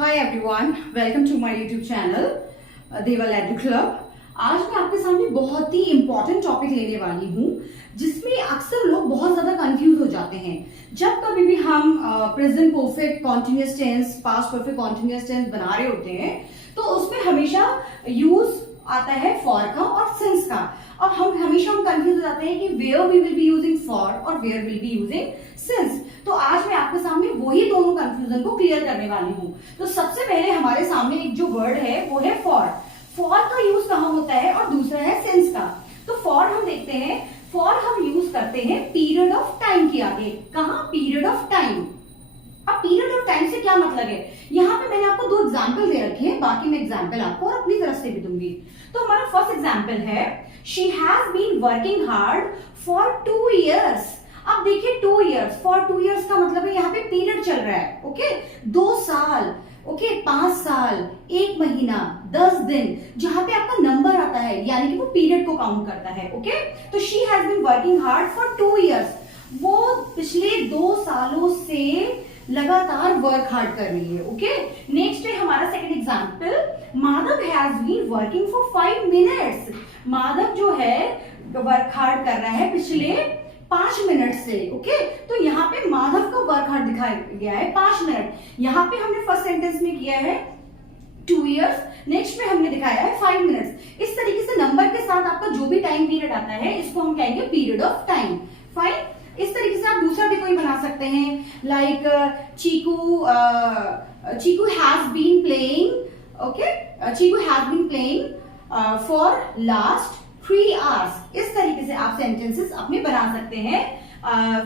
Hi everyone, welcome to my YouTube channel Deval edu club. आज मैं आपके सामने बहुत ही इंपॉर्टेंट टॉपिक लेने वाली हूँ जिसमें अक्सर लोग बहुत ज्यादा कंफ्यूज हो जाते हैं। जब कभी भी हम present perfect continuous tense, past perfect continuous tense बना रहे होते हैं तो उसमें हमेशा यूज आता है फॉर का और सिंस का। अब हम हमेशा कंफ्यूज हो जाते हैं कि where we will be using for और where will be using since. तो आज मैं आपके सामने वही दोनों कंफ्यूजन को क्लियर करने वाली हूँ। तो सबसे पहले हमारे सामने एक जो वर्ड है वो है फॉर। फॉर का यूज कहाँ होता है और दूसरा है सिंस का। तो फॉर हम देखते हैं, फॉर हम यूज करते हैं पीरियड ऑफ टाइम के आगे। कहाँ? Period of time. अब पीरियड ऑफ टाइम से क्या मतलब है? यहाँ पे मैंने आपको 2 एग्जाम्पल दे रखे हैं, बाकी मैं एग्जाम्पल आपको और अपनी तरफ से भी दूंगी। तो हमारा फर्स्ट एग्जाम्पल है, she has been working hard for 2 years। अब देखिए 2 years, फॉर 2 years का मतलब है यहाँ पे पीरियड चल रहा है। ओके, 2 साल, ओके, 5 साल, 1 महीना, 10 दिन, जहां पे आपका नंबर आता है यानी कि वो पीरियड को काउंट करता है। ओके, तो she has been working hard for 2 years। वो पिछले 2 सालों से लगातार वर्क हार्ड कर रही है। ओके, नेक्स्ट है हमारा second example, Madhav has been working for 5 minutes। Madhav जो है वर्क हार्ड कर रहा है पिछले 5 मिनट से। ओके, तो यहाँ पे माधव का वर्क हार्ड दिखाया गया है 5 मिनट। यहाँ पे हमने फर्स्ट सेंटेंस में किया है 2 years, नेक्स्ट में हमने दिखाया है 5 मिनट्स। इस तरीके से नंबर के साथ आपका जो भी टाइम पीरियड आता है इसको हम कहेंगे पीरियड ऑफ टाइम। फाइन, इस तरीके से आप दूसरा भी कोई बना सकते हैं, like Chiku has been playing, okay, Chiku has been playing for last 3 hours। इस तरीके से आप सेंटेंसेस अपने बना सकते हैं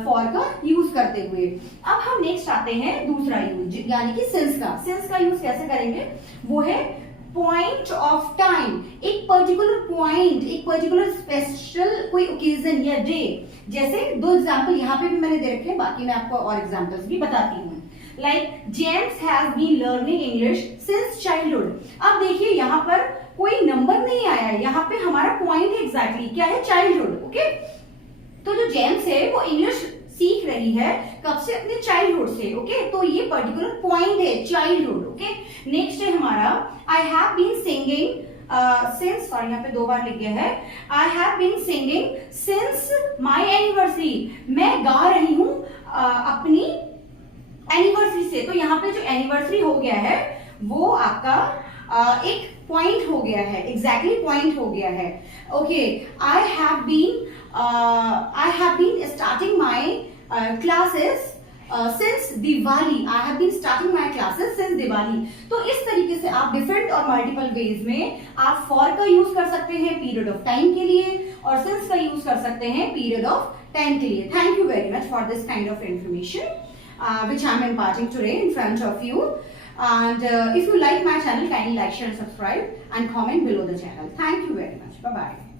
फॉर का यूज करते हुए। अब हम नेक्स्ट आते हैं दूसरा यूज यानी कि सिंस का। सिंस का यूज कैसे करेंगे? वो है पॉइंट ऑफ टाइम। एक पर्टिकुलर पॉइंट, एक पर्टिकुलर स्पेशल कोई ओकेजन या डे। जैसे 2 एग्जाम्पल यहाँ पे भी मैंने दे रखे हैं, बाकी मैं आपको और एग्जाम्पल्स भी बताती हूँ। Like James has been learning English since childhood. अब देखिए यहाँ पर कोई नंबर नहीं आया है, यहाँ पे हमारा पॉइंट है एग्जैक्टली क्या है? चाइल्डहुड। ओके, तो जो जेम्स है वो इंग्लिश सीख रही है कब से? अपने चाइल्डहुड से। ओके, तो ये पर्टिकुलर पॉइंट है चाइल्डहुड। ओके, नेक्स्ट है हमारा, I have been singing since, sorry यहाँ पे 2 बार लिख गया है, I have been singing since my anniversary. मैं गा रही हूँ अपनी एनिवर्सरी से। तो यहाँ पे जो एनिवर्सरी हो गया है वो आपका एक पॉइंट हो गया है, एग्जैक्टली पॉइंट हो गया है। Okay, I have been starting my classes since Diwali. I have been starting my classes since Diwali. तो इस तरीके से आप डिफरेंट और मल्टीपल वेज में आप फॉर का यूज कर सकते हैं पीरियड ऑफ टाइम के लिए और सिंस का यूज कर सकते हैं पीरियड ऑफ टाइम के लिए। Thank you very much for this kind of information which I am imparting today in front of you. And if you like my channel, kindly like, share, subscribe and comment below the channel. Thank you very much. Bye bye.